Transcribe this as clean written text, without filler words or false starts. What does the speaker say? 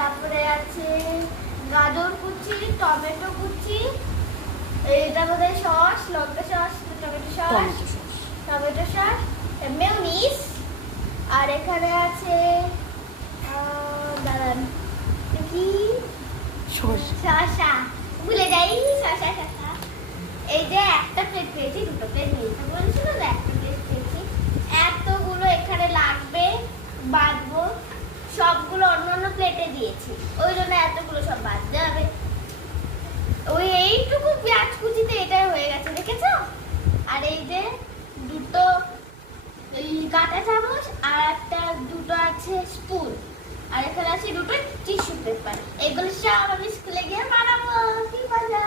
তারপরে আছে গাজর কুচি, টমেটো কুচি, এটা বোধহয় সস, লঙ্কা সস, টমেটো সস, মেয়োনিজ। আর এখানে আছে দাঁড়ান কি শসা, ভুলে যাই শসা। এই যে একটা প্লেট পেয়েছি, দুটো প্লেট নিতে বলছিল না, একটা প্লেট পেয়েছি। এতগুলো এখানে লাগবে, বাঁধবো সবগুলো অন্য অন্য প্লেটে দিয়েছি, ওই জন্য এতগুলো সব বাঁধতে হবে। ওই এইটুকু পেঁয়াজ কুচিতে এটাই হয়ে গেছে, দেখেছো? আর এই যে দুটো কাঁটা চামচ আর একটা দুটো আছে স্পুন, আর এখানে আছে দুটো টিস্যু পেপার। এগুলো সব আমি স্কুলে গিয়ে বানাবো, কি মজা।